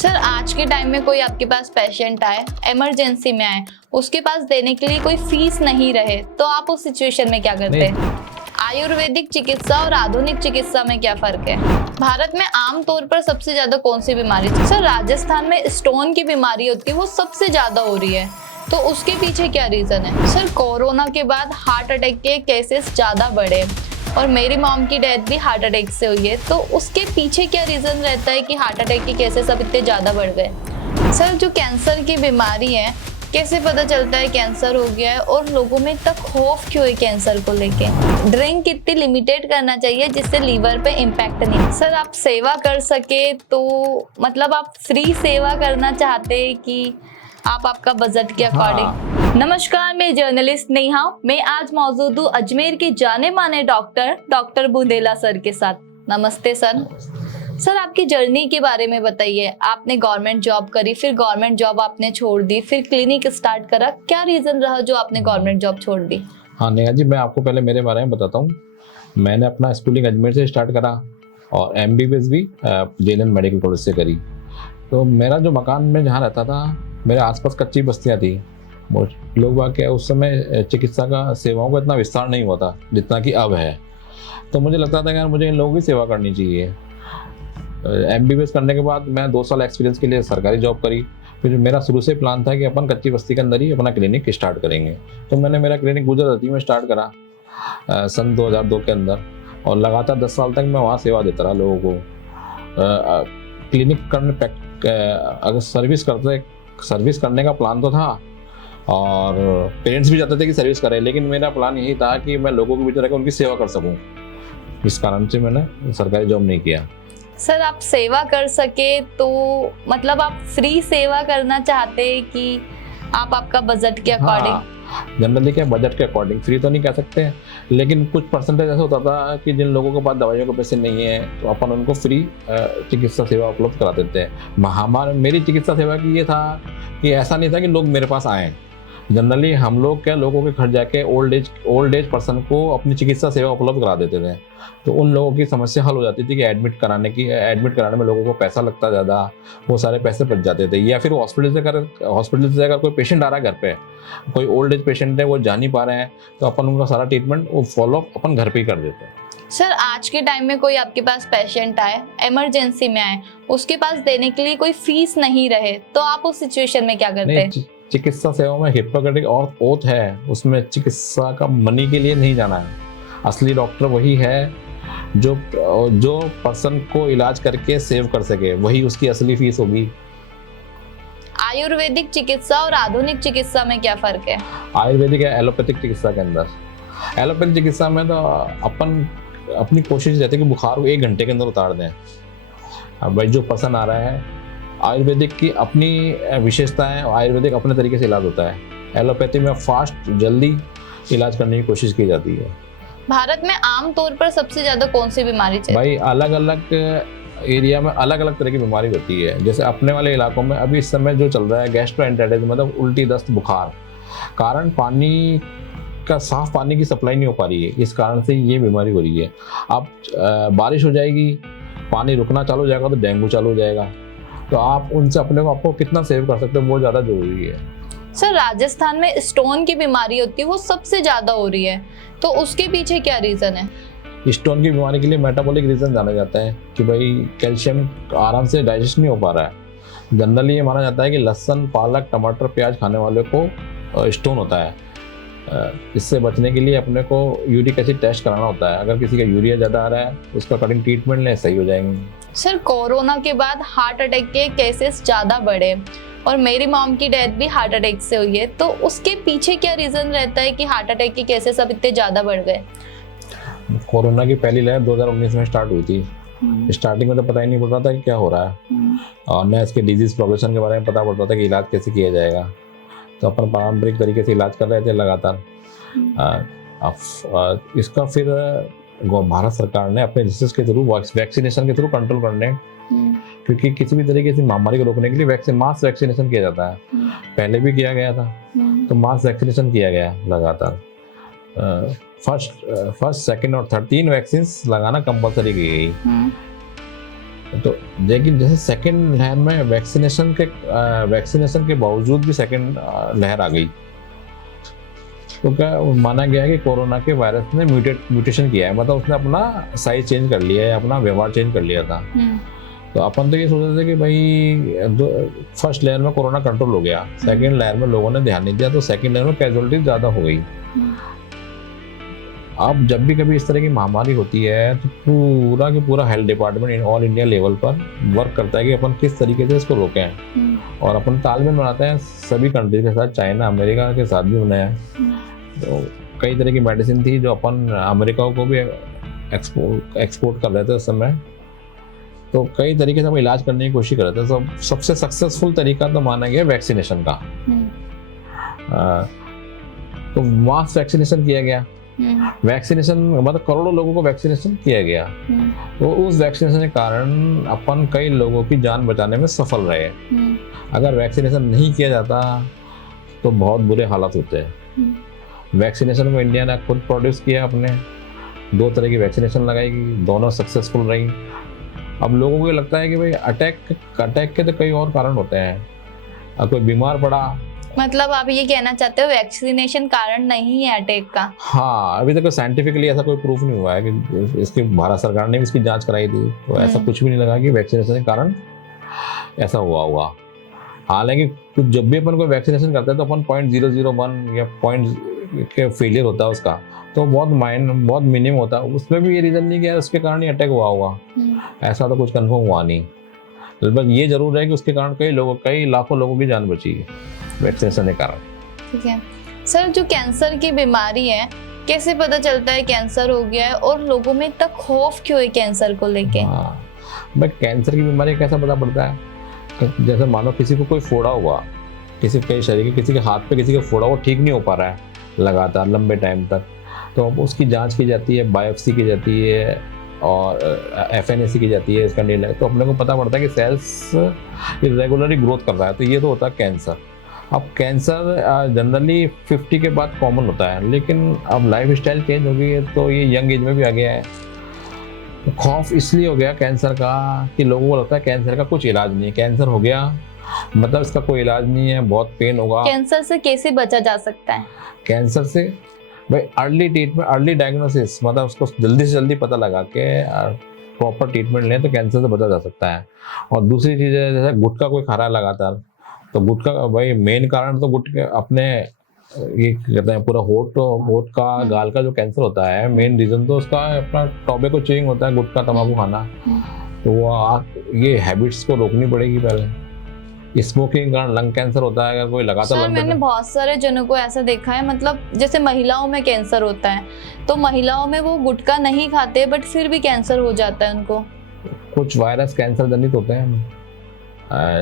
Sir आज के time में कोई आपके पास पेशेंट आए, इमरजेंसी में आए, उसके पास देने के लिए कोई फीस नहीं रहे तो आप उस सिचुएशन में क्या करते हैं? आयुर्वेदिक चिकित्सा और आधुनिक चिकित्सा में क्या फर्क है? भारत में आमतौर पर सबसे ज्यादा कौन सी बीमारी? सर राजस्थान में स्टोन की बीमारी होती है, वो सबसे ज्यादा हो रही है, तो उसके पीछे क्या रीजन है? सर कोरोना के बाद हार्ट अटैक के केसेस ज्यादा बढ़े और मेरी मॉम की डेथ भी हार्ट अटैक से हुई है, तो उसके पीछे क्या रीजन रहता है कि हार्ट अटैक के केसेस अब इतने ज्यादा बढ़ गए? सर जो कैंसर की बीमारी है, कैसे पता चलता है कैंसर हो गया है और लोगों में इतना खौफ क्यों है कैंसर को लेके? ड्रिंक कितनी लिमिटेड करना चाहिए जिससे लीवर पे इम्पैक्ट नहीं? सर आप सेवा कर सके तो मतलब आप फ्री सेवा करना चाहते हैं कि आप आपका बजट के अकॉर्डिंग? नमस्कार, मैं जर्नलिस्ट नेहा। मैं आज मौजूद हूँ अजमेर के जाने माने डॉक्टर बुंदेला सर के साथ। नमस्ते सर। सर आपकी जर्नी के बारे में बताइए। आपने गवर्नमेंट जॉब करी, फिर गवर्नमेंट जॉब आपने छोड़ दी, फिर क्लिनिक स्टार्ट करा, क्या रीजन रहा जो आपने गवर्नमेंट जॉब छोड़ दी? हाँ नेहा जी, मैं आपको पहले मेरे बारे में बताता हूँ। मैंने अपना स्कूलिंग अजमेर से स्टार्ट करा और MBBS भी JNM मेडिकल कॉलेज से करी। तो मेरा जो मकान में जहाँ रहता था, मेरे आसपास कच्ची बस्तियाँ थी। लोग वाकई उस समय चिकित्सा का सेवाओं का इतना विस्तार नहीं हुआ था जितना कि अब है। तो मुझे लगता था कि यार मुझे इन लोगों की सेवा करनी चाहिए। MBBS करने के बाद मैं 2 साल एक्सपीरियंस के लिए सरकारी जॉब करी। फिर मेरा शुरू से प्लान था कि अपन कच्ची बस्ती के अंदर ही अपना क्लिनिक स्टार्ट करेंगे। तो मैंने मेरा क्लिनिक गुजराती में स्टार्ट करा सन 2002 के अंदर, और लगातार 10 साल तक मैं वहाँ सेवा देता रहा लोगों को। क्लिनिक करने अगर सर्विस करने का प्लान तो था, और पेरेंट्स भी चाहते थे कि सर्विस करें, लेकिन मेरा प्लान यही था कि मैं लोगों के बीच रहकर उनकी सेवा कर सकूं। इस कारण से मैंने सरकारी जॉब नहीं किया। सर आप सेवा कर सके तो मतलब आप फ्री सेवा करना चाहते हैं कि आप आपका बजट के अकॉर्डिंग? जनरली क्या, बजट के अकॉर्डिंग। फ्री तो नहीं कह सकते, लेकिन कुछ परसेंटेज ऐसा होता था कि जिन लोगों के पास दवाइयों के पैसे नहीं है तो अपन उनको फ्री चिकित्सा सेवा उपलब्ध करा देते हैं। मेरी चिकित्सा सेवा की ये था कि ऐसा नहीं था कि लोग मेरे पास आएँ। जनरली हम लोग क्या, लोगों के घर जाके ओल्ड एज पर्सन को अपनी चिकित्सा सेवा उपलब्ध करा देते थे। तो उन लोगों की समस्या हल हो जाती थी कि एडमिट कराने में लोगों को पैसा लगता ज़्यादा, वो सारे पैसे बच जाते थे। या फिर हॉस्पिटल से अगर कोई पेशेंट आ रहा है घर पे, कोई ओल्ड एज पेशेंट है, वो जा नहीं पा रहे हैं, तो अपन उनका सारा ट्रीटमेंट वो फॉलोअप अपन घर पे ही कर देते हैं। सर आज के टाइम में कोई आपके पास पेशेंट आए, इमरजेंसी में आए, उसके पास देने के लिए कोई फीस नहीं रहे तो आप उस सिचुएशन में क्या करते हैं? चिकित्सा सेवा में हिप्पोक्रेटिक ओथ है, उसमें चिकित्सा का मनी के लिए नहीं जाना है। असली डॉक्टर वही है जो पर्सन को इलाज करके सेव कर सके, वही उसकी असली फीस होगी। आयुर्वेदिक चिकित्सा और आधुनिक चिकित्सा में क्या फर्क है? आयुर्वेदिक है एलोपैथिक चिकित्सा के अंदर। एलोपैथिक चिकित्सा में तो अपन अपनी कोशिश रहती है कि बुखार को 1 घंटे के अंदर उतार दें। अब भाई जो पर्सन आ रहा है, आयुर्वेदिक की अपनी विशेषता है, आयुर्वेदिक अपने तरीके से इलाज होता है। एलोपैथी में फास्ट जल्दी इलाज करने की कोशिश की जाती है। भारत में आमतौर पर सबसे ज्यादा कौन सी बीमारी चलती है? भाई अलग अलग एरिया में अलग अलग तरह की बीमारी होती है। जैसे अपने वाले इलाकों में अभी इस समय जो चल रहा है गैस्ट्रोएंटेरिटिस, मतलब उल्टी दस्त बुखार, कारण साफ पानी की सप्लाई नहीं हो पा रही है, इस कारण से ये बीमारी हो रही है। अब बारिश हो जाएगी, पानी रुकना चालू हो जाएगा तो डेंगू चालू हो जाएगा। तो आप उनसे आपको कितना सेव कर सकते हो, वो ज़्यादा जरूरी है। सर राजस्थान में स्टोन की बीमारी होती है, वो सबसे ज्यादा हो रही है, तो उसके पीछे क्या रीजन है? स्टोन की बीमारी के लिए मेटाबॉलिक रीजन जाना जाता है कि भाई कैल्शियम आराम से डाइजेस्ट नहीं हो पा रहा है। जनरली ये माना जाता है कि लहसुन, पालक, टमाटर, प्याज खाने वाले को स्टोन होता है। इससे बचने के लिए अपने को यूरिक एसिड टेस्ट कराना होता है। अगर किसी का यूरिया ज़्यादा आ रहा है, उसका अकॉर्डिंग ट्रीटमेंट लें, सही हो जाएंगे। सर कोरोना के बाद हार्ट अटैक के केसेस ज्यादा बढ़े और मेरी मॉम की डेथ भी हार्ट अटैक से हुई है, तो उसके पीछे क्या रीजन रहता है कि हार्ट अटैक के केसेस अब इतने ज्यादा बढ़ गए? कोरोना की पहली लहर 2019 में स्टार्ट हुई थी। स्टार्टिंग में तो पता ही नहीं पड़ रहा था कि क्या हो रहा है, और न इसके डिजीज प्रोग्रेशन के बारे में पता पड़ रहा था कि इलाज कैसे किया जाएगा। तो अपन पारंपरिक तरीके से इलाज कर रहे थे लगातार। इसका फिर भारत सरकार ने अपने रिसर्च के थ्रू, वैक्सीनेशन के थ्रू कंट्रोल करने, क्योंकि किसी भी तरीके से महामारी को रोकने के लिए मास वैक्सीनेशन किया जाता है। पहले भी किया गया था, तो मास वैक्सीनेशन किया गया लगातार। फर्स्ट, सेकंड और थर्ड 3 वैक्सीन लगाना कंपलसरी की गई। तो लेकिन जैसे सेकंड लहर में वैक्सीनेशन के बावजूद भी सेकंड लहर आ गई, तो क्या माना गया है कि कोरोना के वायरस ने म्यूटेशन किया है, मतलब उसने अपना साइज चेंज कर लिया है, अपना व्यवहार चेंज कर लिया था। तो अपन तो ये सोच रहे थे कि भाई फर्स्ट लहर में कोरोना कंट्रोल हो गया, सेकंड लहर में लोगों ने ध्यान नहीं दिया, तो सेकंड लहर में कैजुअलिटी ज़्यादा हो गई। अब जब भी कभी इस तरह की महामारी होती है तो पूरा के पूरा health department all India level पर वर्क करता है कि अपन किस तरीके से इसको रोकें, और अपन तालमेल बनाते हैं सभी कंट्री के साथ, चाइना अमेरिका के साथ भी बनाया। तो कई तरह की मेडिसिन थी जो अपन अमेरिका को भी एक्सपोर्ट कर रहे थे उस समय, तो कई तरीके से हम इलाज करने की कोशिश कर रहे थे। सबसे सक्सेसफुल तरीका तो माना गया वैक्सीनेशन का। तो मास वैक्सीनेशन किया गया, वैक्सीनेशन मतलब करोड़ों लोगों को वैक्सीनेशन किया गया। तो उस वैक्सीनेशन के कारण अपन कई लोगों की जान बचाने में सफल रहे। अगर वैक्सीनेशन नहीं किया जाता तो बहुत बुरे हालात होते हैं। वैक्सीनेशन को इंडिया ने खुद प्रोड्यूस किया, अपने 2 तरह की वैक्सीनेशन लगाई, दोनों सक्सेसफुल रही। अब लोगों को ये लगता है कि भाई अटैक के तो कई और कारण होते हैं, अब कोई बीमार पड़ा। मतलब आप ये कहना चाहते हो वैक्सीनेशन कारण नहीं है अटैक का? हाँ, अभी तक साइंटिफिकली ऐसा कोई प्रूफ नहीं हुआ है कि इसकी भारत सरकार ने भी इसकी जांच कराई थी, तो ऐसा कुछ भी नहीं लगा कि वैक्सीनेशन के कारण ऐसा हुआ। हालांकि कुछ जब भी अपन कोई वैक्सीनेशन करते हैं तो अपन 0.001 या पॉइंट के फेलियर होता है उसका, तो बहुत मिनिमम होता है, उसमें भी ये रीजन नहीं कि उसके कारण ही अटैक हुआ। ऐसा तो कुछ कंफर्म हुआ नहीं। बस ये जरूर है कि उसके कारण कई लाखों लोगों की जान बची है वैक्सीनेशन के कारण। ठीक है सर, जो कैंसर की बीमारी है कैसे पता चलता है कैंसर हो गया है, और लोगों में इतना खौफ क्यों है कैंसर को लेके? भाई कैंसर की बीमारी कैसा पता पड़ता है? जैसे मानो किसी को कोई फोड़ा हुआ, किसी के शरीर के किसी के हाथ पे किसी का फोड़ा हुआ ठीक नहीं हो पा रहा है लगातार लंबे टाइम तक, तो उसकी जांच की जाती है, बायोप्सी की जाती है और FNAC की जाती है इसका नील, तो अपने को पता पड़ता है कि सेल्स रेगुलरली ग्रोथ कर रहा है, तो ये तो होता है कैंसर। अब कैंसर जनरली 50 के बाद कॉमन होता है, लेकिन अब लाइफ स्टाइल चेंज हो गई है तो ये यंग एज में भी आ गया है। तो खौफ इसलिए हो गया कैंसर का कि लोगों को लगता है कैंसर का कुछ इलाज नहीं है, कैंसर हो गया मतलब इसका कोई इलाज नहीं है, बहुत पेन होगा। कैंसर से कैसे बचा जा सकता है? कैंसर से भाई अर्ली ट्रीटमेंट, अर्ली डायग्नोसिस, मतलब उसको जल्दी से जल्दी पता लगा के प्रॉपर ट्रीटमेंट लें तो कैंसर से बचा जा सकता है। और दूसरी चीज़ है जैसे गुटखा कोई खा रहा है लगातार, तो गुटखा भाई मेन कारण तो गुटखे अपने ये कहते हैं पूरा होठ का गाल का जो कैंसर होता है, मेन रीजन तो उसका अपना टोबैको च्यूइंग होता है, गुटखा तंबाकू खाना। तो वो ये हैबिट्स को रोकनी पड़ेगी पहले। स्मोकिंग कारण लंग कैंसर होता है अगर कोई लगातार। मैंने बहुत सारे जनों को ऐसा देखा है, मतलब जैसे महिलाओं में कैंसर होता है तो महिलाओं में वो गुटखा नहीं खाते बट फिर भी कैंसर हो जाता है उनको। कुछ वायरस कैंसर जनित होते हैं,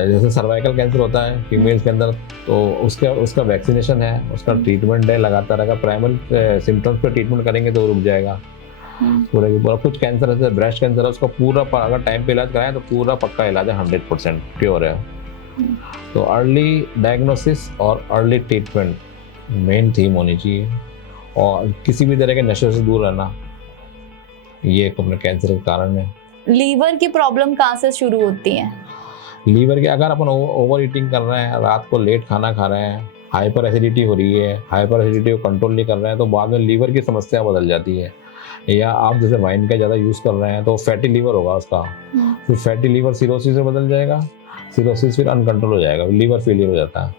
जैसे सर्वाइकल कैंसर होता है फीमेल्स के अंदर, तो उसका वैक्सीनेशन है, उसका ट्रीटमेंट है लगातार। अगर प्राइमरी सिम्टम्स पे ट्रीटमेंट करेंगे तो रुक जाएगा पूरा की पूरा। कुछ कैंसर है ब्रेस्ट कैंसर है, उसका पूरा अगर टाइम पे इलाज कराएं तो पूरा पक्का इलाज है, 100% प्योर है। तो अर्ली डायग्नोसिस और अर्ली ट्रीटमेंट मेन थीम होनी चाहिए, और किसी भी तरह के नशे से दूर रहना, ये एक अपने कैंसर के कारण है। लीवर की प्रॉब्लम कहाँ से शुरू होती है? लीवर के अगर अपन ओवर ईटिंग कर रहे हैं, रात को लेट खाना खा रहे हैं, हाइपर एसिडिटी हो रही है, हाइपर एसिडिटी को कंट्रोल नहीं कर रहे हैं, तो बाद में लीवर की समस्या बदल जाती है। या आप जैसे वाइन का ज़्यादा यूज़ कर रहे हैं तो फैटी लीवर होगा उसका, फिर फैटी लीवर सिरोसिस से बदल जाएगा, सिरोसिस फिर अनकंट्रोल हो जाएगा, लीवर फेलियर हो जाता है।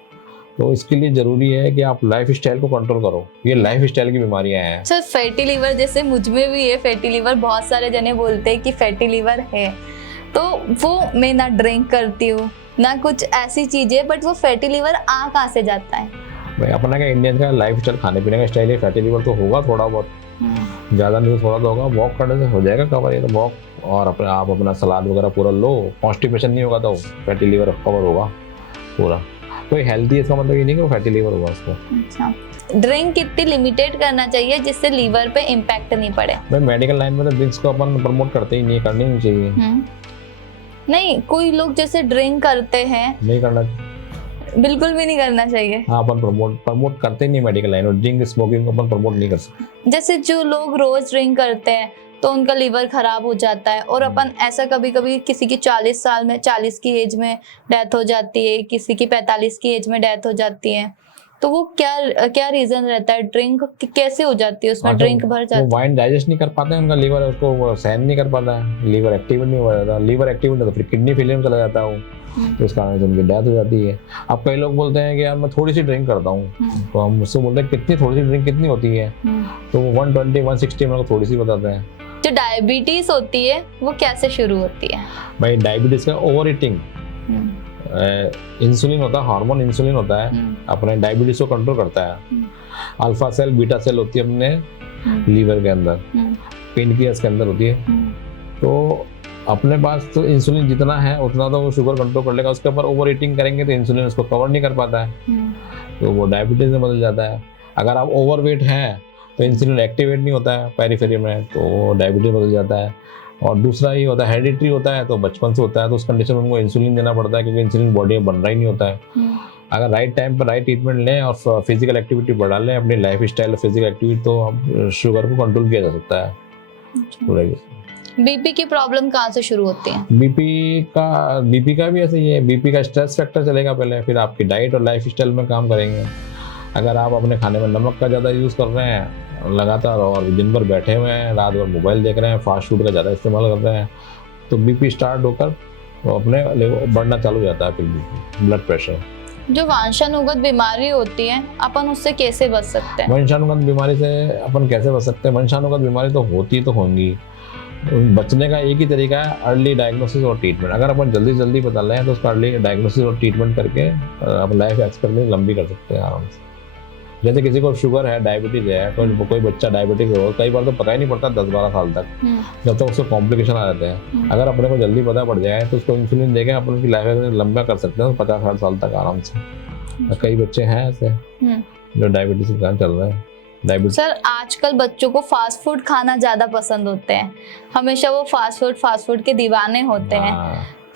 तो इसके लिए जरूरी है कि आप लाइफ स्टाइल को कंट्रोल करो। ये लाइफ स्टाइल की बीमारियां हैं। सर फैटी लीवर जैसे मुझ में भी है फैटी लीवर, बहुत सारे जने बोलते हैं कि फैटी लीवर है, तो वो मैं ना ड्रिंक करती हूँ ना कुछ ऐसी चीजें, बट वो फैटी लीवर आ कहाँ से जाता है? भाई अपना क्या इंडियन का लाइफ स्टाइल, खाने पीने का स्टाइल है, फैटी लीवर तो होगा थोड़ा बहुत, ज़्यादा नहीं तो थोड़ा तो होगा। वॉक करने से हो जाएगा कवर, ये तो वॉक और आप अपना सलाद वगैरह पूरा लो, कॉन्स्टिपेशन नहीं होगा तो फैटी लीवर कवर होगा पूरा। कोई हेल्थी इसका मतलब ये नहीं कि वो फैटी लीवर होगा उसको। अच्छा, ड्रिंक कितनी लिमिटेड करना चाहिए जिससे लीवर पे इम्पैक्ट नहीं पड़े? भाई मेडिकल लाइन में तो ड्रिंक्स को अपन प्रमोट करते ही नहीं, करनी नहीं चाहिए। नहीं, कोई लोग जैसे ड्रिंक करते हैं, नहीं करना, बिल्कुल भी नहीं करना चाहिए। हाँ, अपन प्रमोट करते ही नहीं मेडिकल लाइन, और ड्रिंक स्मोकिंग को अपन प्रमोट नहीं कर सकते। जैसे जो लोग रोज ड्रिंक करते हैं तो उनका लीवर खराब हो जाता है। और अपन ऐसा कभी कभी किसी की 40 साल में 40 की एज में डेथ हो जाती है, किसी की 45 की एज में डेथ हो जाती है। तो वो क्या क्या रीजन रहता है? ड्रिंक कैसे हो जाती है उसमें? ड्रिंक भर जाती है, वो वाइन डाइजेस्ट नहीं कर पाते हैं, उनका लीवर उसको वो सहन नहीं कर पाता है, लीवर एक्टिव नहीं हो जाता, लीवर एक्टिव नहीं होता फिर किडनी फेलियर में चला जाता है वो, तो इस कारण से उनकी डेथ हो जाती है। अब कई लोग बोलते हैं कि यार मैं थोड़ी सी ड्रिंक करता हूँ, तो हम मुझसे बोलते हैं कितनी थोड़ी सी ड्रिंक कितनी होती है, तो वो 120 160 ml को थोड़ी सी बताते हैं। जो डायबिटीज होती है वो कैसे शुरू होती है? भाई डायबिटीज का ओवर ईटिंग, इंसुलिन होता है, हार्मोन इंसुलिन होता है, अपने डायबिटीज को कंट्रोल करता है। अल्फा सेल बीटा सेल होती है अपने लीवर के अंदर, पेनक्रियास के अंदर होती है। तो अपने पास तो इंसुलिन जितना है उतना तो वो शुगर कंट्रोल कर लेगा, उसके ऊपर ओवर ईटिंग करेंगे तो इंसुलिन उसको कवर नहीं कर पाता है, तो वो डायबिटीज में बदल जाता है। अगर आप ओवरवेट हैं तो इंसुलिन एक्टिवेट नहीं होता है पेरिफेरी में, तो डायबिटीज बदल जाता है। और दूसरा ये होता है हेरिडिटरी होता है, तो बचपन से होता है, तो उस कंडीशन में उनको इंसुलिन देना पड़ता है, क्योंकि इंसुलिन बॉडी में बन रहा ही नहीं होता है। अगर राइट टाइम पर राइट ट्रीटमेंट लें और फिजिकल एक्टिविटी बढ़ा लें, अपनी लाइफ स्टाइल फिजिकल एक्टिविटी, तो हम शुगर को कंट्रोल किया जा सकता है। बीपी की प्रॉब्लम कहाँ से शुरू होती है? बीपी का भी ऐसे ही है। बीपी का स्ट्रेस फैक्टर चलेगा पहले, फिर आपकी डाइट और लाइफ स्टाइल में काम करेंगे। अगर आप अपने खाने में नमक का ज़्यादा यूज़ कर रहे हैं लगातार, और दिन भर बैठे हुए हैं, रात भर मोबाइल देख रहे हैं, फास्ट फूड का ज़्यादा इस्तेमाल कर रहे हैं, तो बीपी स्टार्ट होकर वो अपने लेवल बढ़ना चालू हो जाता है। फिर बीपी, ब्लड प्रेशर। जो वंशानुगत बीमारी होती है अपन उससे कैसे बच सकते हैं? वंशानुगत बीमारी से अपन कैसे बच सकते हैं? वंशानुगत बीमारी तो होती तो होंगी, बचने का एक ही तरीका है, अर्ली डायग्नोसिस और ट्रीटमेंट। अगर अपन जल्दी पता लें तो उसका अर्ली डायग्नोसिस और ट्रीटमेंट करके अपन लाइफ एक्सपेक्टेंसी लंबी कर सकते हैं आराम से। जैसे किसी को शुगर है, डायबिटीज है, तो कोई बच्चा डायबिटीज हो, कई बार तो पता ही नहीं पड़ता 10-12 साल तक, जब तक उससे कॉम्प्लिकेशन आ जाते हैं। अगर अपने को जल्दी पता पड़ जाए तो उसको इंसुलिन देके अपन उसकी लाइफ लंबा कर सकते हैं 50-60 साल तक आराम से। कई बच्चे हैं ऐसे जो डायबिटीज के कारण चल रहे हैं। सर आजकल बच्चों को फास्ट फूड खाना ज्यादा पसंद होते हैं, हमेशा वो फास्ट फूड के दीवाने होते हैं,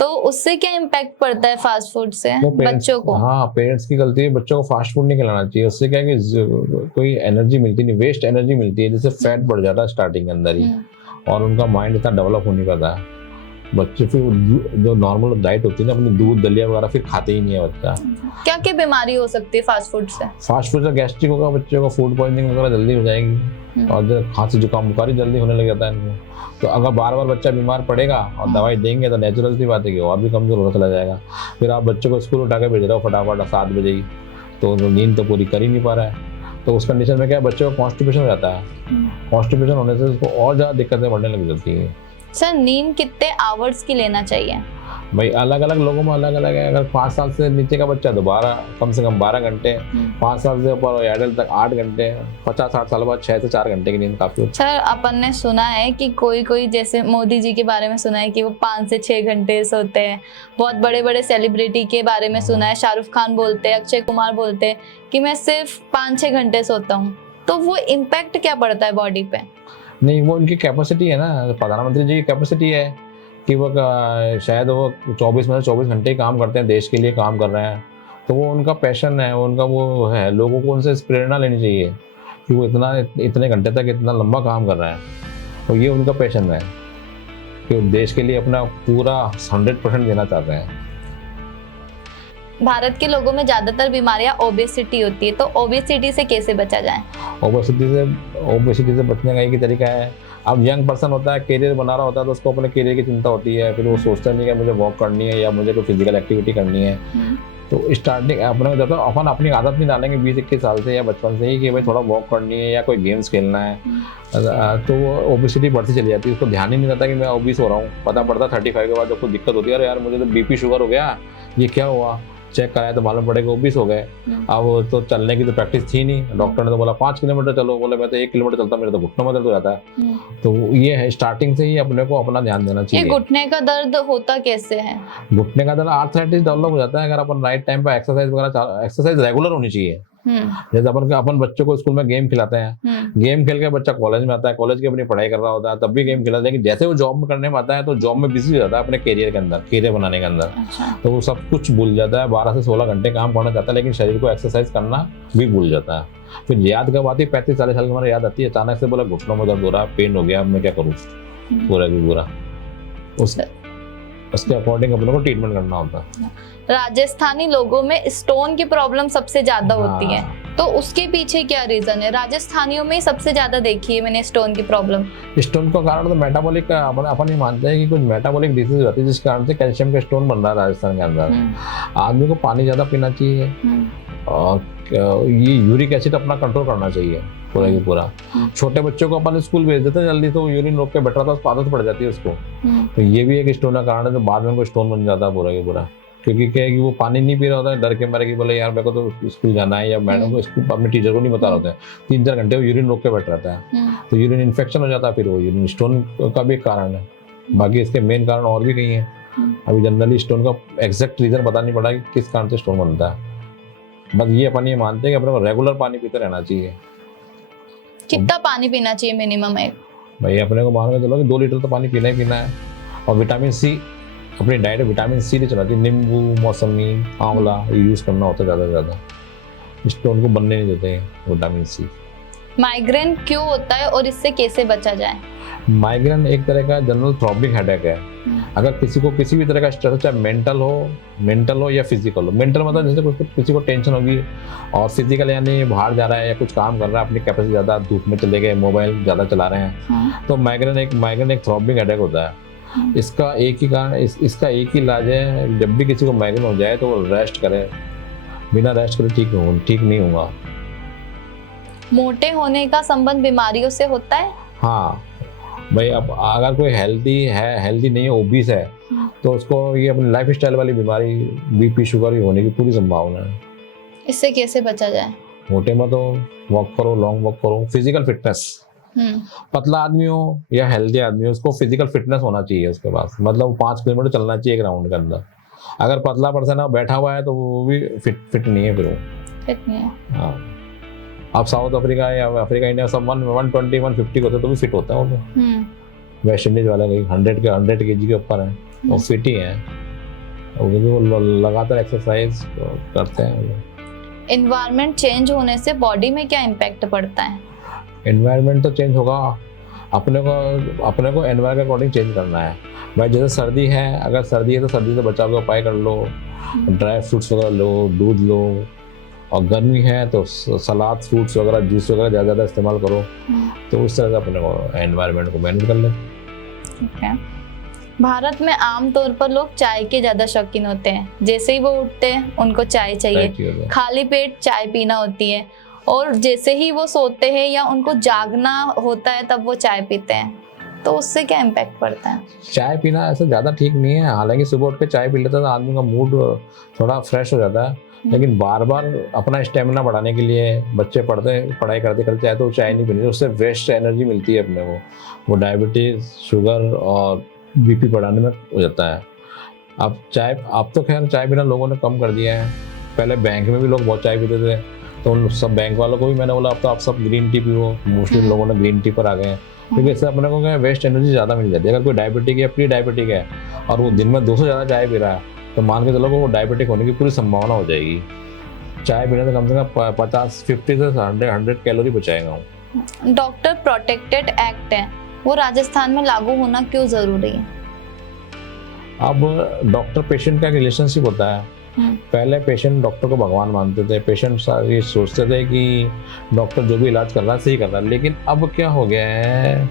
तो उससे क्या इम्पैक्ट पड़ता है फास्ट फूड से बच्चों को? हाँ, पेरेंट्स की गलती है, बच्चों को फास्ट फूड नहीं खिलाना चाहिए। उससे क्या है कि कोई एनर्जी मिलती नहीं, वेस्ट एनर्जी मिलती है, जिससे फैट बढ़ जाता है स्टार्टिंग के अंदर ही, और उनका माइंड इतना डेवलप होने का था। बच्चे फिर जो नॉर्मल डाइट होती है ना, अपनी दूध दलिया वगैरह फिर खाते ही नहीं है बच्चा। क्या क्या बीमारी हो सकती है फास्ट फूड से? फास्ट फूड से गैस्ट्रिक होगा बच्चे को, फूड पॉइजनिंग वगैरह जल्दी हो जाएगी, और जो खांसी जुकाम बुखारी जल्दी होने लग जाता है इनको। तो अगर बार बार बच्चा बीमार पड़ेगा और दवाई देंगे तो नेचुरल सी बात है कि और भी कमजोर होता चला जाएगा। फिर आप बच्चे को स्कूल उठा के भेज रहे हो फटाफट 7 बजे ही, तो नींद तो पूरी कर ही नहीं पा रहा है, तो उस कंडीशन में क्या है, बच्चे को कॉन्स्टिपेशन हो जाता है। कॉन्स्टिपेशन होने से उसको और ज़्यादा दिक्कतें बढ़ने लग जाती है। सर नींद कितने आवर्स की लेना चाहिए? भाई अलग अलग लोगों में अलग अलग है। अगर 5 साल से नीचे का बच्चा तो 12 कम से कम 12 घंटे, 5 साल से ऊपर एडल्ट तक 8 घंटे, 50-60 साल बाद 6 से 4 घंटे की नींद काफी होती है। सर अपन ने सुना है कि कोई जैसे मोदी जी के बारे में सुना है कि वो 5 से 6 घंटे सोते हैं। बहुत बड़े बड़े सेलिब्रिटी के बारे में सुना है, शाहरुख खान बोलते हैं, अक्षय कुमार बोलते हैं कि मैं सिर्फ 5-6 घंटे सोता हूँ। तो वो इम्पैक्ट क्या पड़ता है बॉडी पे? नहीं, वो उनकी कैपेसिटी है ना, प्रधानमंत्री जी की कैपेसिटी है कि वो शायद वो 24 घंटे ही काम करते हैं, देश के लिए काम कर रहे हैं, तो वो उनका पैशन है, उनका वो है। लोगों को उनसे प्रेरणा लेनी चाहिए कि वो इतने घंटे तक इतना लंबा काम कर रहे हैं, तो ये उनका पैशन है कि देश के लिए अपना पूरा 100% देना चाहते हैं। भारत के लोगों में ज्यादातर बीमारियां ओबेसिटी होती है, तो ओबेसिटी से कैसे बचा जाए? ओबेसिटी से बचने का एक ही तरीका है। अब यंग पर्सन होता है, करियर बना रहा होता है, तो उसको अपने करियर की चिंता होती है, फिर वो सोचता नहीं कि मुझे वॉक करनी है या मुझे कोई फिजिकल एक्टिविटी करनी है। तो स्टार्टिंग अपने जब तक अपन अपनी आदत नहीं डालेंगे 20-21 साल से या बचपन से ही कि भाई थोड़ा वॉक करनी है या कोई गेम्स खेलना है, तो वो ओबेसिटी बढ़ती चली जाती है। उसको ध्यान ही नहीं रहता कि मैं ओबीस हो रहा हूँ। पता पड़ता 35 के बाद जब कोई दिक्कत होती है, अरे यार मुझे तो बीपी शुगर हो गया, ये क्या हुआ, चेक कराया तो मालूम पड़ेगा ओबीस हो गए। अब तो चलने की तो प्रैक्टिस थी नहीं, डॉक्टर ने तो बोला 5 किलोमीटर चलो, बोले मैं तो 1 किलोमीटर चलता, मेरे तो घुटनों में दर्द हो जाता है। तो ये है, स्टार्टिंग से ही अपने को अपना ध्यान देना चाहिए। ये घुटने का दर्द होता कैसे है? घुटने का दर्द आर्थराइटिस डेवलप हो जाता है अगर अपन राइट टाइम पर एक्सरसाइज रेगुलर होनी चाहिए। जैसे अपन बच्चों को स्कूल में गेम खिलाते हैं, गेम खेल के बच्चा कॉलेज में आता है, कॉलेज की अपनी पढ़ाई कर रहा होता है, तब भी गेम खिलाता है, लेकिन जैसे वो जॉब में करने में आता है तो जॉब में बिजी हो जाता है अपने करियर के अंदर, करियर बनाने के अंदर। अच्छा। तो वो सब कुछ भूल जाता है, 12 से 16 घंटे काम करना चाहता है, लेकिन शरीर को एक्सरसाइज करना भी भूल जाता है। फिर याद कब आती है? 35-40 साल की उम्र याद आती है, अचानक से बोला घुटनों में दर्द हो रहा, पेन हो गया, अब मैं क्या करूँ, पूरा की पूरा उसके अकॉर्डिंग अपने को ट्रीटमेंट करना होता है। राजस्थानी लोगों में स्टोन की प्रॉब्लम सबसे ज्यादा होती है, तो उसके पीछे क्या रीजन है? राजस्थानियों में सबसे ज्यादा देखी है मैंने स्टोन की प्रॉब्लम। स्टोन का कारण तो मेटाबॉलिक का अपन ही मानते हैं कि कुछ मेटाबॉलिक डिसीज होती है जिस कारण से कैल्शियम का स्टोन बन रहा है राजस्थान के अंदर। आदमी को पानी ज्यादा पीना चाहिए और ये यूरिक एसिड अपना कंट्रोल करना चाहिए पूरा की पूरा। छोटे बच्चों को अपन स्कूल भेज देते हैं जल्दी, तो यूरिन रोक के बैठ रहा था, उसको आदत पड़ जाती है उसको, तो ये भी एक स्टोन का कारण है, तो बाद में उनको स्टोन बन जाता है पूरा की पूरा। क्योंकि क्या है कि वो पानी नहीं पी रहा होता है, डर के मारे कि बोले यार मेरे को तो स्कूल जाना है, या मैडम को स्कूल अपने टीचर को नहीं बता रहे होते हैं, 3-4 घंटे वो यूरिन रोक के बैठ रहता है, तो यूरिन इन्फेक्शन हो जाता है, फिर वो यूरिन स्टोन का भी एक कारण है। बाकी इसके मेन कारण और भी कई है, अभी जनरली स्टोन का एग्जैक्ट रीजन पता नहीं पड़ा कि किस कारण से स्टोन बनता है। बस ये अपन ये मानते हैं कि अपने को रेगुलर पानी पीते रहना चाहिए। कितना पानी पीना चाहिए मिनिमम एक? भाई अपने को मान के चलो कि 2 लीटर तो पानी पीना ही पीना है। और विटामिन सी, अपनी डाइट में विटामिन सी नहीं चलाती, नींबू, मौसमी, आंवला ये यूज करना होता है ज़्यादा से ज़्यादा, स्टोन को बनने नहीं देते हैं विटामिन सी। माइग्रेन क्यों होता है और इससे कैसे बचा जाए? माइग्रेन एक तरह का जनरल थ्रॉम्बिक हेडेक है। अगर किसी को किसी भी तरह का स्ट्रेस, चाहे मेंटल हो या फिजिकल हो, मेंटल मतलब जैसे किसी को टेंशन होगी, और फिजिकल यानी बाहर जा रहा है या कुछ काम कर रहा है, अपनी कैपेसिटी ज़्यादा, धूप में चले गए, मोबाइल ज़्यादा चला रहे हैं, तो माइग्रेन एक थ्रॉम्बिक हेडेक होता है। इसका एक ही कारण, इसका एक ही इलाज है, जब भी किसी को माइग्रेन हो जाए तो वो रेस्ट करे, बिना रेस्ट करे ठीक नहीं होगा। मोटे होने का संबंध बीमारियों से होता है? हाँ भाई, अब अगर कोई हेल्दी नहीं है, ओबीस है, तो उसको ये अपनी लाइफ स्टाइल वाली बीमारी, बीपी, शुगर होने की पूरी संभावना है। इससे कैसे बचा जाए? मोटे में तो वॉक करो, लॉन्ग वॉक करो, फिजिकल फिटनेस। पतला आदमी हो या हेल्दी आदमी हो, उसको फिजिकल फिटनेस होना चाहिए उसके पास, मतलब 5 किलोमीटर चलना चाहिए एक राउंड के अंदर। अगर पतला पर्सन है बैठा हुआ है तो वो भी फिट नहीं है, फिर वो फिट नहीं है। हाँ, आप साउथ अफ्रीका या अफ्रीका, इंडिया सब 120, 150 होते तो भी फिट होता है वो। वेस्ट इंडीज वाले 100 kg के ऊपर है, वो फिट ही है, वो लगातार एक्सरसाइज करते हैं। एनवायरनमेंट चेंज होने से बॉडी में क्या इम्पैक्ट पड़ता है? एनवायरनमेंट तो चेंज होगा, अपने को एनवायरनमेंट के अकॉर्डिंग चेंज करना है भाई। जैसे सर्दी है, अगर सर्दी है तो सर्दी से बचाव के उपाय कर लो, ड्राई फ्रूट्स वगैरह लो, दूध लो, और गर्मी है तो सलाद, फ्रूट्स वगैरह, जूस वगैरह ज़्यादा इस्तेमाल करो, तो उस तरह से अपने को एनवायरनमेंट को मैनेज कर ले। ठीक है। भारत में आमतौर पर लोग चाय के ज्यादा शौकीन होते हैं, जैसे ही वो उठते हैं उनको चाय चाहिए, खाली पेट चाय पीना होती है, और जैसे ही वो सोते हैं या उनको जागना होता है तब वो चाय पीते हैं, तो उससे क्या इम्पैक्ट पड़ता है? चाय पीना ऐसा ज़्यादा ठीक नहीं है, हालांकि सुबह उठ के चाय पी लेता है तो आदमी का मूड थोड़ा फ्रेश हो जाता है, लेकिन बार बार अपना स्टेमिना बढ़ाने के लिए बच्चे पढ़ाई करते चाहे तो चाय नहीं पीनी, उससे वेस्ट एनर्जी मिलती है अपने को, वो डायबिटीज, शुगर और बीपी बढ़ाने में हो जाता है। अब तो खैर चाय पीना लोगों ने कम कर दिया है, पहले बैंक में भी लोग बहुत चाय पीते थे, तो उन सब बैंक वालों को भी मैंने बोला अब तो आप सब ग्रीन टी पियो, मोस्टली लोगों ने ग्रीन टी पर आ गए हैं, क्योंकि इससे अपने को क्या वेस्ट एनर्जी ज़्यादा मिल जाती है। अगर कोई डायबिटिक या प्री डायबिटिक है और वो दिन में 200 ज़्यादा चाय पी रहा है, तो मान के चलो वो डायबिटिक होने की पूरी संभावना हो जाएगी। चाय पीने से कम 50 से 100 कैलोरी बचाएगा। डॉक्टर प्रोटेक्टेड एक्ट है, वो राजस्थान में लागू होना क्यों जरूरी है? अब डॉक्टर पेशेंट का रिलेशनशिप होता है, पहले पेशेंट डॉक्टर को भगवान मानते थे, पेशेंट ये सोचते थे कि डॉक्टर जो भी इलाज कर रहा है सही कर रहा है, लेकिन अब क्या हो गया है,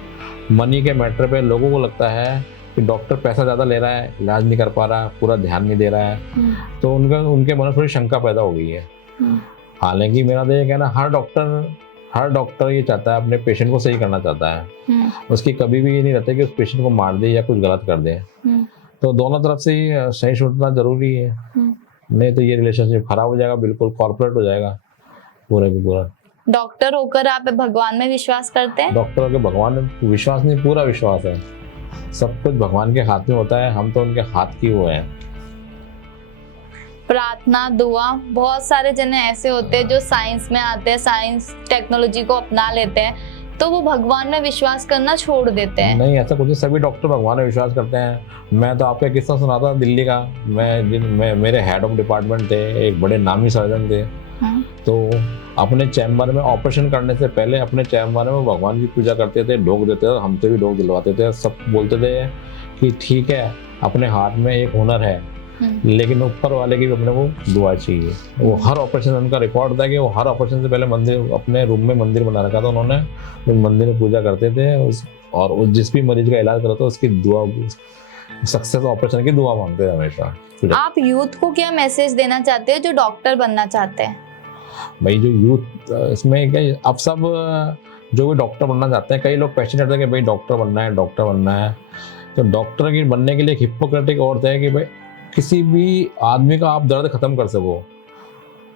मनी के मैटर पे लोगों को लगता है कि डॉक्टर पैसा ज़्यादा ले रहा है, इलाज नहीं कर पा रहा, पूरा ध्यान नहीं दे रहा है, तो उनके मन में थोड़ी शंका पैदा हो गई है। हालांकि मेरा तो ये कहना, हर डॉक्टर ये चाहता है अपने पेशेंट को सही करना चाहता है, उसकी कभी भी ये नहीं रहता कि उस पेशेंट को मार दे या कुछ गलत कर दे, तो दोनों तरफ से ही सही छूटना जरूरी है, नहीं तो ये रिलेशनशिप खराब हो जाएगा, बिल्कुल कॉर्पोरेट हो जाएगा पूरा की पूरा। डॉक्टर होकर आप भगवान में विश्वास करते हैं? डॉक्टर के भगवान में विश्वास नहीं, पूरा विश्वास है, सब कुछ भगवान के हाथ में होता है, हम तो उनके हाथ की वो हैं। प्रार्थना, दुआ, बहुत सारे जने ऐसे होते हैं जो साइंस में आते हैं, साइंस टेक्नोलॉजी को अपना लेते हैं, तो वो भगवान में विश्वास करना छोड़ देते हैं। नहीं, ऐसा कुछ नहीं, सभी डॉक्टर भगवान में विश्वास करते हैं। मैं तो आपको एक किस्सा सुनाता दिल्ली का। मैं मेरे हेड ऑफ डिपार्टमेंट थे, एक बड़े नामी सर्जन थे। तो अपने चैम्बर में ऑपरेशन करने से पहले अपने चैम्बर में भगवान की पूजा करते थे, ढोक देते थे, हमसे भी ढोक दिलवाते थे। सब बोलते थे कि ठीक है, अपने हाथ में एक हुनर है, लेकिन ऊपर वाले की भी अपने को दुआ चाहिए। वो हर ऑपरेशन, उनका रिकॉर्ड था कि वो हर ऑपरेशन से पहले मंदिर, अपने रूम में मंदिर बना रखा था उन्होंने, उस मंदिर में पूजा करते थे और जिस भी मरीज का इलाज करता था उसकी दुआ, सक्सेस ऑपरेशन की दुआ मांगते थे हमेशा। आप यूथ को क्या मैसेज देना चाहते हैं जो डॉक्टर बनना चाहते हैं? भाई जो यूथ, इसमें क्या, अब सब जो भी डॉक्टर बनना चाहते हैं, कई लोग पैशनेट है कि भाई डॉक्टर बनना है, डॉक्टर बनना है। तो डॉक्टर की बनने के लिए एक हिप्पोक्रेटिक औरत है कि भाई किसी भी आदमी का आप दर्द खत्म कर सको,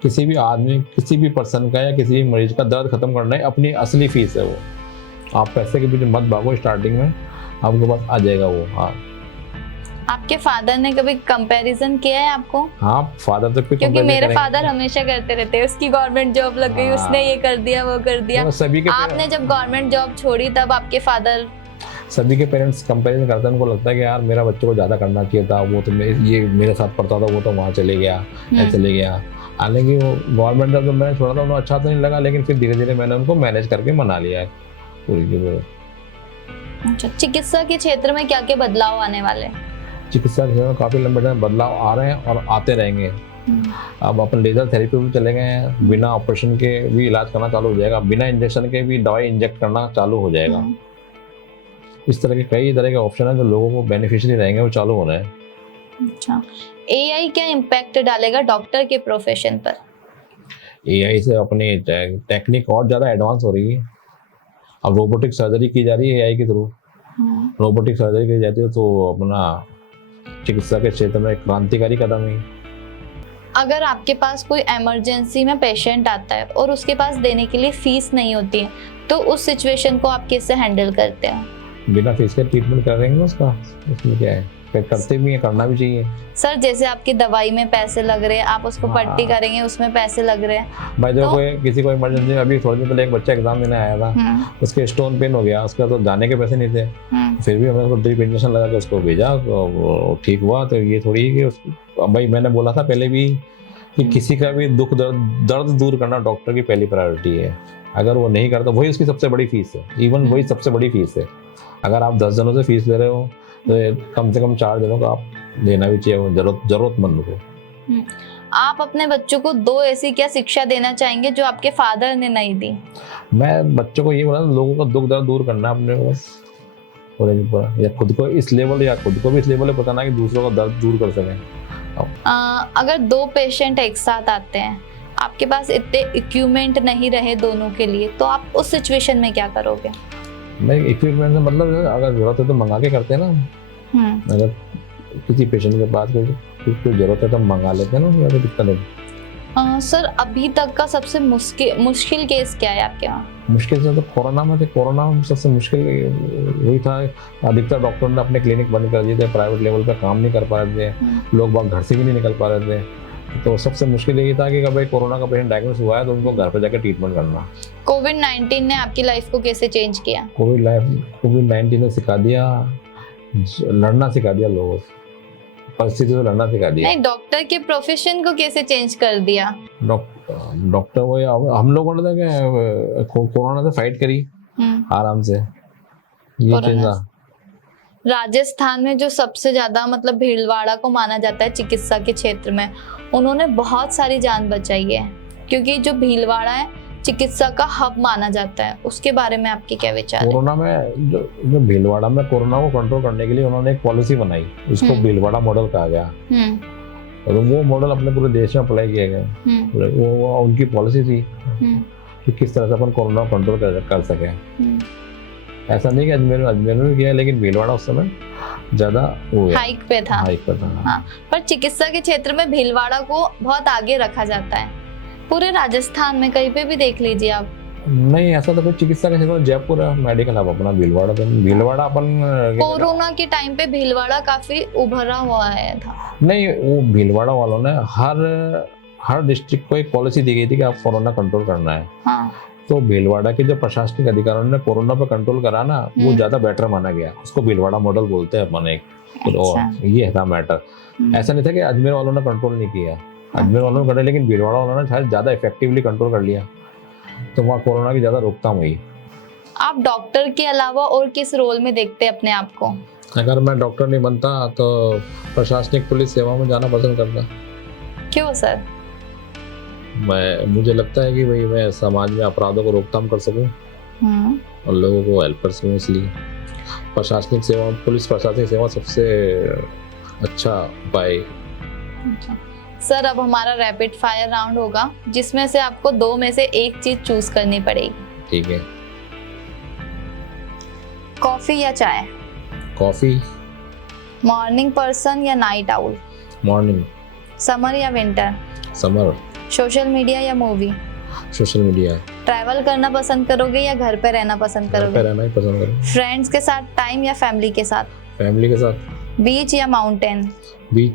किसी भी आदमी, किसी भी पर्सन का या किसी भी मरीज का दर्द खत्म करना है, अपनी असली फीस है वो। आप पैसे के पीछे मत भागो, स्टार्टिंग में आपके पास आ जाएगा वो। हाँ, आपके फादर ने कभी कंपैरिजन किया है आपको? हाँ, फादर तो क्योंकि मेरे फादर हमेशा करते रहते हैं, उसकी गवर्नमेंट जॉब लग गई, उसने ये कर दिया, वो कर दिया। सभी के आपने जब गवर्नमेंट जॉब छोड़ी तब आपके फादर, सभी के पेरेंट्स कंपैरिजन करते हैं। उनको लगता है कि यार मेरा बच्चे को ज़्यादा करना चाहिए था, वो तो ये मेरे साथ पढ़ता था, वो तो वहाँ चले गया, ऐसे चले गया। हालांकि वो गवर्नमेंट जॉब जब मैंने छोड़ा था उन्हें अच्छा तो नहीं लगा, लेकिन फिर धीरे धीरे मैंने उनको मैनेज करके मना लिया है पूरी की पूरी। अच्छा, चिकित्सा के क्षेत्र में क्या क्या बदलाव आने वाले हैं? चिकित्सा के क्षेत्र में काफ़ी लंबे टाइम बदलाव आ रहे हैं और आते रहेंगे। अब अपन लेजर थेरेपी भी चले गए हैं, बिना ऑपरेशन के भी इलाज करना चालू हो जाएगा, बिना इंजेक्शन के भी दवाई इंजेक्ट करना चालू हो जाएगा। इस तरह के कई तरह के ऑप्शन है जो लोगों को बेनिफिशियरी रहेंगे, वो चालू हो रहे हैं। अच्छा, एआई क्या इम्पैक्ट डालेगा डॉक्टर के प्रोफेशन पर? एआई से अपनी टेक्निक और ज़्यादा एडवांस हो रही है। अब रोबोटिक सर्जरी की जा रही है एआई के थ्रू। रोबोटिक सर्जरी की जाती है तो अपना चिकित्सा के क्षेत्र में एक क्रांतिकारी कदम है। अगर आपके पास कोई इमरजेंसी में पेशेंट आता है और उसके पास देने के लिए फीस नहीं होती है, तो उस सिचुएशन को आप कैसे हैंडल करते हैं? बिना फीस के ट्रीटमेंट कर रहे हैं उसका, उसमें क्या है, फिर करते भी हैं, करना भी चाहिए। सर, जैसे आपकी दवाई में पैसे लग रहे हैं, आप उसको पट्टी करेंगे, उसमें पैसे लग रहे हैं। भाई जो कोई किसी को इमरजेंसी, अभी थोड़ी देर पहले एक बच्चा एग्जाम देने आया था, उसके स्टोन पेन हो गया, उसका तो जाने के पैसे नहीं थे, फिर भी हमने उसको ड्रिप इंजेक्शन लगा के उसको भेजा, वो ठीक हुआ। तो ये थोड़ी है कि भाई मैंने बोला था पहले भी कि किसी का भी दुख दर्द दूर करना डॉक्टर की पहली प्रायोरिटी है। अगर वो नहीं करता, वही उसकी सबसे बड़ी फीस है, इवन वही सबसे बड़ी फीस है। अगर आप 10 जनों से फीस ले रहे हो तो कम से कम 4 जनों का आप देना भी चाहिए वो जरूरतमंद को। आप अपने बच्चों को 2 ऐसी क्या शिक्षा देना चाहेंगे जो आपके फादर ने नहीं दी? मैं बच्चों को ये बोला, लोगों का दुख दर्द दूर करना अपने को, या खुद को इस लेवल, या खुद को भी इस लेवल पे बताना कि दूसरों का दर्द दूर कर सकें। अगर 2 पेशेंट एक साथ आते हैं, आपके पास इतने इक्विपमेंट नहीं रहे दोनों के लिए, तो आप उस सिचुएशन में क्या करोगे? नहीं, इक्विपमेंट से मतलब अगर जरूरत है तो मंगा के करते हैं ना। अगर किसी पेशेंट के पास कोई जरूरत है तो मंगा लेते हैं ना, तो दिक्कत है। सर, अभी तक का सबसे मुश्किल केस क्या है आपके वहाँ? मुश्किल से तो कोरोना में थे। कोरोना में सबसे मुश्किल वही था, अधिकतर डॉक्टर ने अपने क्लिनिक बंद कर दिए थे, प्राइवेट लेवल पे काम नहीं कर पा रहे थे, लोग बाग घर से भी नहीं निकल पा रहे थे। तो सबसे मुश्किल यही था कि भाई कोरोना का पेशेंट डायग्नोस हुआ है तो उनको घर पे जाकर ट्रीटमेंट करना। कोविड-19 ने आपकी लाइफ को कैसे चेंज किया? कोविड-19 ने सिखा दिया, लड़ना सिखा दिया, लोगों परिस्थिति से लड़ना सिखा दिया। नहीं, डॉक्टर के प्रोफेशन को कैसे चेंज कर दिया? डॉक्टर वो हम लोगों ने कोरोना से फाइट करी आराम से, ये चीज था। राजस्थान में जो सबसे ज्यादा मतलब भीलवाड़ा को माना जाता है चिकित्सा के क्षेत्र में, उन्होंने बहुत सारी जान बचाई है, क्योंकि जो भीलवाड़ा है चिकित्सा का हब माना जाता है। उसके बारे में आपके क्या विचार है? कोरोना में जो भीलवाड़ा में कोरोना को कंट्रोल करने के लिए उन्होंने एक पॉलिसी बनाई, उसको भीलवाड़ा मॉडल कहा गया। और वो मॉडल अपने पूरे देश में अप्लाई किया गया। वो उनकी पॉलिसी थी कि किस तरह से अपन कोरोना को कंट्रोल कर सके। ऐसा नहीं कि अजमेर में किया, लेकिन भीलवाड़ा उस समय ज्यादा हाइक पे था। हाँ, पर चिकित्सा के क्षेत्र में भीलवाड़ा को बहुत आगे रखा जाता है। पूरे राजस्थान में कहीं पे भी देख लीजिए आप, नहीं ऐसा तो कोई चिकित्सा का क्षेत्र जयपुर है, मेडिकल हब अपना भीलवाड़ा, तो भीलवाड़ा अपन कोरोना के टाइम पे भीलवाड़ा काफी उभरा हुआ है था। नहीं, वो भीलवाड़ा वालों ने हर डिस्ट्रिक्ट को एक पॉलिसी दी गई थी कि आप कोरोना कंट्रोल करना है। हाँ। तो भीलवाड़ा के जो प्रशासनिक अधिकारियों ने कोरोना पे कंट्रोल करा ना, वो ज्यादा बेटर माना गया, उसको भीलवाड़ा मॉडल बोलते हैं अपन एक। तो ये था मैटर। ऐसा नहीं था कि अजमेर वालों ने कंट्रोल नहीं किया, अजमेर वालों ने कर, लेकिन भीलवाड़ा वालों ने शायद ज्यादा इफेक्टिवली कंट्रोल कर लिया, तो वहाँ कोरोना की ज्यादा रोकथाम हुई। आप डॉक्टर के अलावा और किस रोल में देखते हैं अपने आप को? अगर मैं डॉक्टर नहीं बनता तो प्रशासनिक पुलिस सेवा में जाना पसंद करता। क्यों सर? मुझे लगता है कि भाई मैं समाज में अपराधों को रोकथाम कर सकूं और लोगों को हेल्प कर सकूं, इसलिए प्रशासनिक सेवा, पुलिस प्रशासनिक सेवा सबसे अच्छा उपाय। सर अब हमारा रैपिड फायर राउंड होगा, जिसमें से आपको 2 में से एक चीज चूज करनी पड़ेगी। ठीक है। कॉफी या चाय? कॉफी। मॉर्निंग पर्सन या नाइट आउल? मॉर्निंग। समर या विंटर? समर। सोशल मीडिया या मूवी? Social media. ट्रैवल करना पसंद करोगे या घर पे रहना पसंद घर पे करोगे? रहना ही पसंद करूँ। फ्रेंड्स के साथ टाइम या फैमिली के साथ? फैमिली के साथ। बीच या माउंटेन? बीच।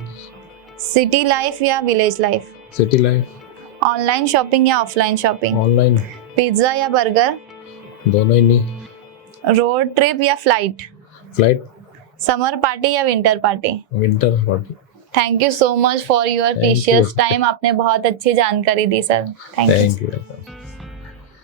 सिटी लाइफ या village life? City life. Online shopping या ऑफलाइन शॉपिंग? ऑनलाइन। पिज्जा या बर्गर? दोनों ही नहीं। रोड ट्रिप या फ्लाइट? फ्लाइट। समर पार्टी या winter party? Winter party. Thank you so much for your precious time. आपने बहुत अच्छी जानकारी दी सर। Thank you.